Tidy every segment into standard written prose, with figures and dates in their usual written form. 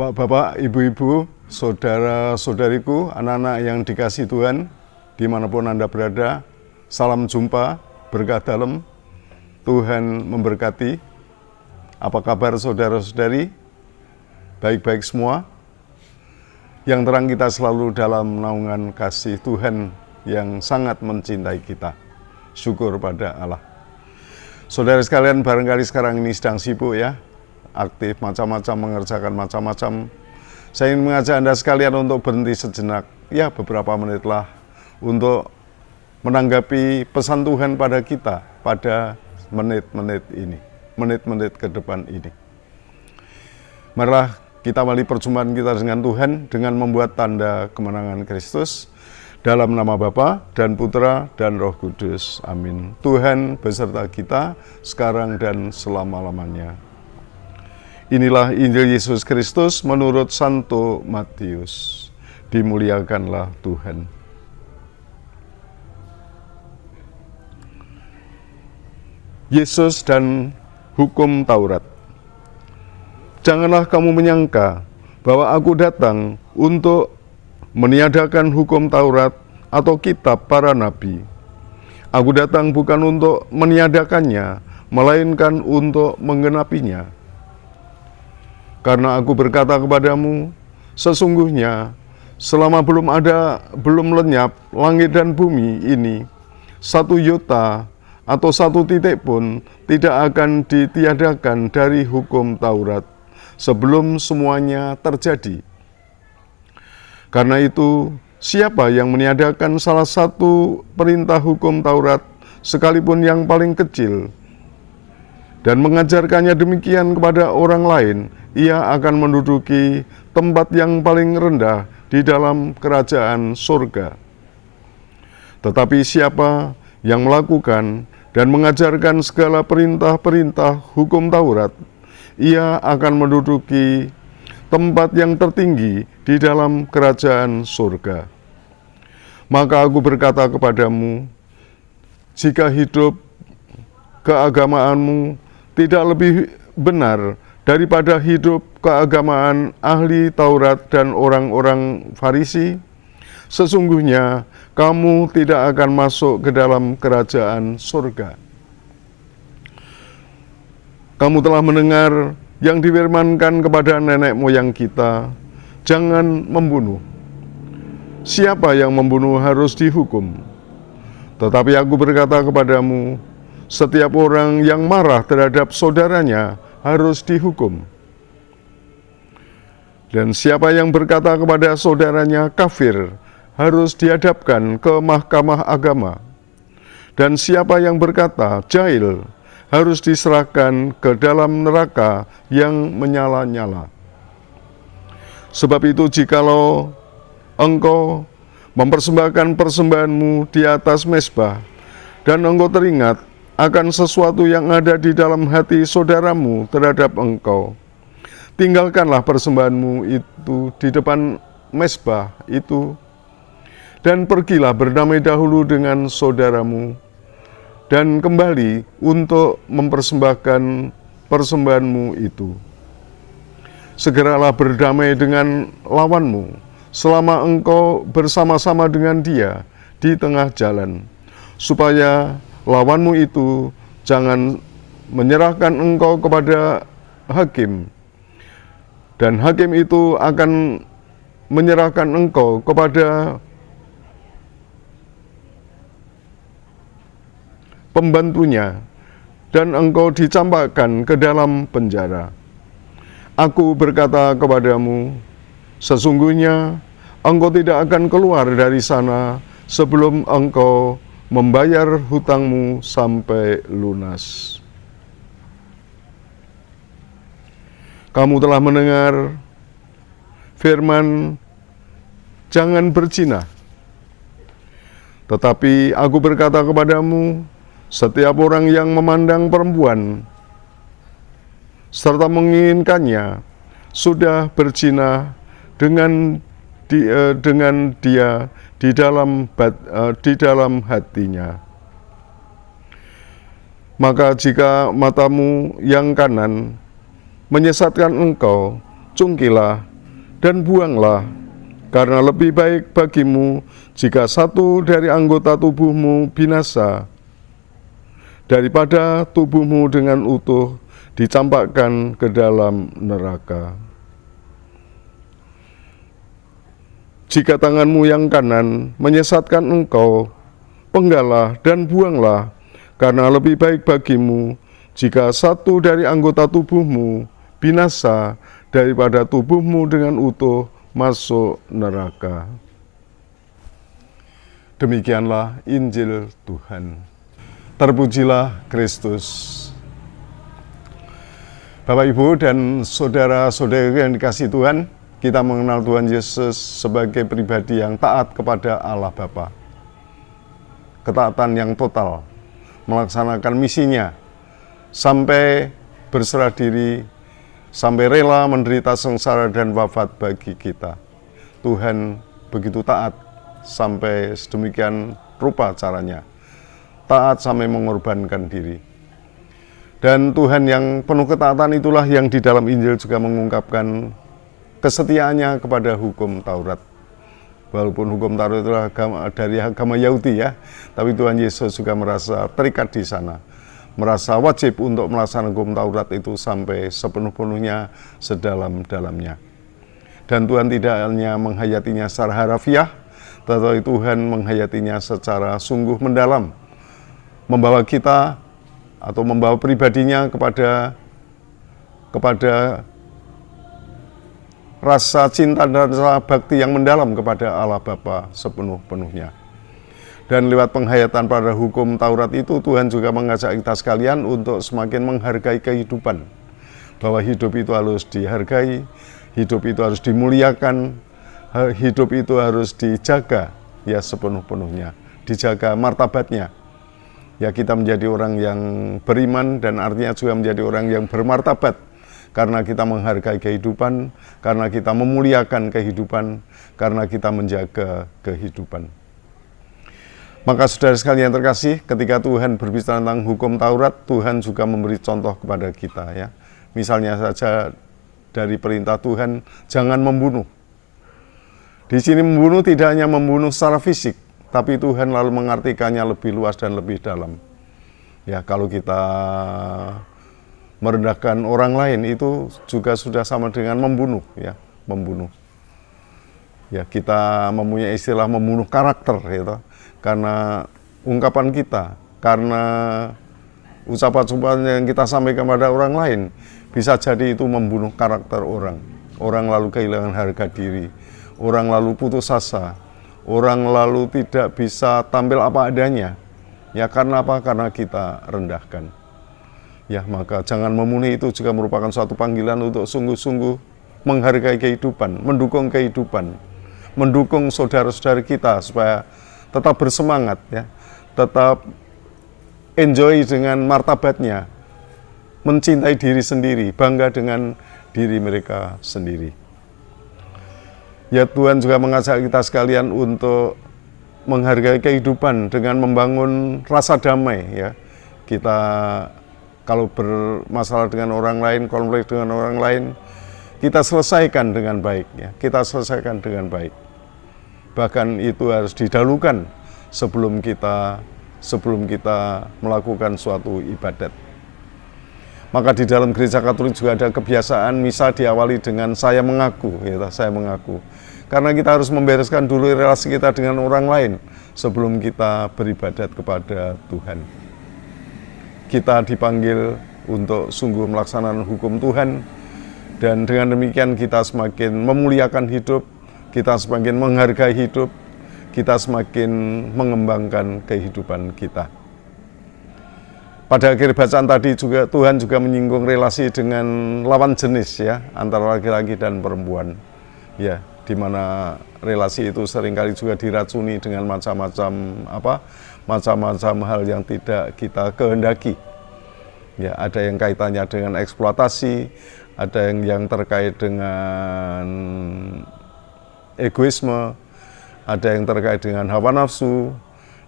Bapak-bapak, ibu-ibu, saudara-saudariku, anak-anak yang dikasihi Tuhan, dimanapun Anda berada, salam jumpa, berkah dalam, Tuhan memberkati. Apa kabar saudara-saudari? Baik-baik semua. Yang terang kita selalu dalam naungan kasih Tuhan yang sangat mencintai kita. Syukur pada Allah. Saudara sekalian, barangkali sekarang ini sedang sibuk ya, aktif macam-macam, mengerjakan macam-macam. Saya ingin mengajak Anda sekalian untuk berhenti sejenak, ya beberapa menitlah, untuk menanggapi pesan Tuhan pada kita pada menit-menit ini, menit-menit ke depan ini. Marilah kita awali perjumpaan kita dengan Tuhan dengan membuat tanda kemenangan Kristus. Dalam nama Bapa dan Putra dan Roh Kudus. Amin. Tuhan beserta kita sekarang dan selama-lamanya. Inilah Injil Yesus Kristus menurut Santo Matius. Dimuliakanlah Tuhan. Yesus dan hukum Taurat. Janganlah kamu menyangka bahwa aku datang untuk meniadakan hukum Taurat atau kitab para nabi. Aku datang bukan untuk meniadakannya, melainkan untuk menggenapinya. Karena aku berkata kepadamu, sesungguhnya selama belum lenyap langit dan bumi ini, satu iota atau satu titik pun tidak akan ditiadakan dari hukum Taurat sebelum semuanya terjadi. Karena itu, siapa yang meniadakan salah satu perintah hukum Taurat, sekalipun yang paling kecil, dan mengajarkannya demikian kepada orang lain, ia akan menduduki tempat yang paling rendah di dalam kerajaan surga. Tetapi siapa yang melakukan dan mengajarkan segala perintah-perintah hukum Taurat, ia akan menduduki tempat yang tertinggi di dalam kerajaan surga. Maka aku berkata kepadamu, jika hidup keagamaanmu tidak lebih benar daripada hidup keagamaan ahli Taurat dan orang-orang Farisi, sesungguhnya kamu tidak akan masuk ke dalam kerajaan surga. Kamu telah mendengar yang difirmankan kepada nenek moyang kita, jangan membunuh. Siapa yang membunuh harus dihukum. Tetapi aku berkata kepadamu, setiap orang yang marah terhadap saudaranya harus dihukum. Dan siapa yang berkata kepada saudaranya kafir harus dihadapkan ke mahkamah agama. Dan siapa yang berkata jahil harus diserahkan ke dalam neraka yang menyala-nyala. Sebab itu jikalau engkau mempersembahkan persembahanmu di atas mezbah, dan engkau teringat akan sesuatu yang ada di dalam hati saudaramu terhadap engkau, tinggalkanlah persembahanmu itu di depan mezbah itu, dan pergilah berdamai dahulu dengan saudaramu, dan kembali untuk mempersembahkan persembahanmu itu. Segeralah berdamai dengan lawanmu, selama engkau bersama-sama dengan dia di tengah jalan, supaya lawanmu itu jangan menyerahkan engkau kepada hakim, dan hakim itu akan menyerahkan engkau kepada pembantunya, dan engkau dicampakkan ke dalam penjara. Aku berkata kepadamu, sesungguhnya engkau tidak akan keluar dari sana sebelum engkau membayar hutangmu sampai lunas. Kamu telah mendengar firman, jangan berzina. Tetapi aku berkata kepadamu, setiap orang yang memandang perempuan serta menginginkannya sudah berzina dengan dia di dalam hatinya. Maka jika matamu yang kanan menyesatkan engkau, cungkilah dan buanglah, karena lebih baik bagimu jika satu dari anggota tubuhmu binasa, daripada tubuhmu dengan utuh dicampakkan ke dalam neraka. Jika tanganmu yang kanan menyesatkan engkau, penggalah dan buanglah, karena lebih baik bagimu jika satu dari anggota tubuhmu binasa daripada tubuhmu dengan utuh masuk neraka. Demikianlah Injil Tuhan. Terpujilah Kristus. Bapak, Ibu, dan saudara-saudari yang dikasihi Tuhan, kita mengenal Tuhan Yesus sebagai pribadi yang taat kepada Allah Bapa. Ketaatan yang total, melaksanakan misinya, sampai berserah diri, sampai rela menderita sengsara dan wafat bagi kita. Tuhan begitu taat sampai sedemikian rupa caranya. Taat sampai mengorbankan diri. Dan Tuhan yang penuh ketaatan itulah yang di dalam Injil juga mengungkapkan kesetiaannya kepada hukum Taurat. Walaupun hukum Taurat itu dari agama Yahudi ya, tapi Tuhan Yesus juga merasa terikat di sana. Merasa wajib untuk melaksanakan hukum Taurat itu sampai sepenuh-penuhnya, sedalam-dalamnya. Dan Tuhan tidak hanya menghayatinya secara harafiah, tetapi Tuhan menghayatinya secara sungguh mendalam. Membawa kita atau membawa pribadinya kepada rasa cinta dan rasa bakti yang mendalam kepada Allah Bapa sepenuh-penuhnya. Dan lewat penghayatan pada hukum Taurat itu, Tuhan juga mengajak kita sekalian untuk semakin menghargai kehidupan. Bahwa hidup itu harus dihargai, hidup itu harus dimuliakan, hidup itu harus dijaga ya sepenuh-penuhnya, dijaga martabatnya. Ya, kita menjadi orang yang beriman dan artinya juga menjadi orang yang bermartabat karena kita menghargai kehidupan, karena kita memuliakan kehidupan, karena kita menjaga kehidupan. Maka saudara sekalian yang terkasih, ketika Tuhan berbicara tentang hukum Taurat, Tuhan juga memberi contoh kepada kita ya. Misalnya saja dari perintah Tuhan, jangan membunuh. Di sini membunuh tidak hanya membunuh secara fisik, tapi Tuhan lalu mengartikannya lebih luas dan lebih dalam. Ya, kalau kita merendahkan orang lain itu juga sudah sama dengan membunuh, ya, membunuh. Ya, kita mempunyai istilah membunuh karakter, gitu. Karena ungkapan kita, karena ucapan-ucapan yang kita sampaikan kepada orang lain, bisa jadi itu membunuh karakter orang. Orang lalu kehilangan harga diri, orang lalu putus asa, orang lalu tidak bisa tampil apa adanya. Ya, karena apa? Karena kita rendahkan. Ya, maka jangan membunuh itu juga merupakan suatu panggilan untuk sungguh-sungguh menghargai kehidupan, mendukung saudara-saudara kita supaya tetap bersemangat, ya, tetap enjoy dengan martabatnya, mencintai diri sendiri, bangga dengan diri mereka sendiri. Ya, Tuhan juga mengajak kita sekalian untuk menghargai kehidupan dengan membangun rasa damai, ya. Kita kalau bermasalah dengan orang lain, konflik dengan orang lain, kita selesaikan dengan baik, ya. Kita selesaikan dengan baik. Bahkan itu harus didahulukan sebelum kita melakukan suatu ibadat. Maka di dalam gereja Katolik juga ada kebiasaan misa diawali dengan saya mengaku, ya, saya mengaku. Karena kita harus membereskan dulu relasi kita dengan orang lain sebelum kita beribadat kepada Tuhan. Kita dipanggil untuk sungguh melaksanakan hukum Tuhan, dan dengan demikian kita semakin memuliakan hidup, kita semakin menghargai hidup, kita semakin mengembangkan kehidupan kita. Pada akhir bacaan tadi juga Tuhan juga menyinggung relasi dengan lawan jenis, ya, antara laki-laki dan perempuan. Ya, di mana relasi itu seringkali juga diracuni dengan macam-macam hal yang tidak kita kehendaki. Ya, ada yang kaitannya dengan eksploitasi, ada yang terkait dengan egoisme, ada yang terkait dengan hawa nafsu,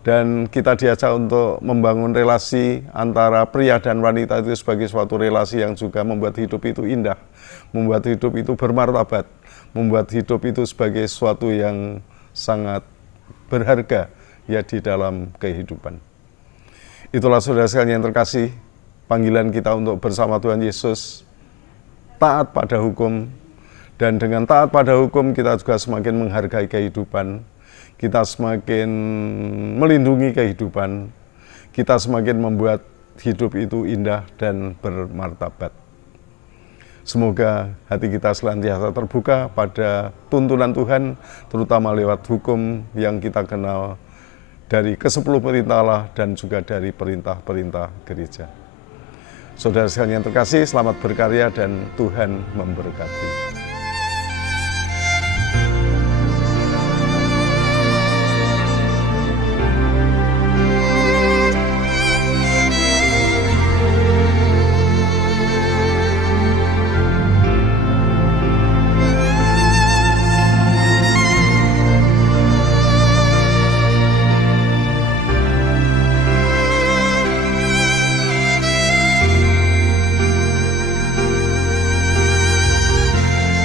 dan kita diajak untuk membangun relasi antara pria dan wanita itu sebagai suatu relasi yang juga membuat hidup itu indah, membuat hidup itu bermartabat, membuat hidup itu sebagai sesuatu yang sangat berharga ya di dalam kehidupan. Itulah saudara sekalian yang terkasih, panggilan kita untuk bersama Tuhan Yesus taat pada hukum, dan dengan taat pada hukum kita juga semakin menghargai kehidupan, kita semakin melindungi kehidupan, kita semakin membuat hidup itu indah dan bermartabat. Semoga hati kita senantiasa terbuka pada tuntunan Tuhan, terutama lewat hukum yang kita kenal dari ke-10 perintah Allah dan juga dari perintah-perintah gereja. Saudara sekalian yang terkasih, selamat berkarya dan Tuhan memberkati.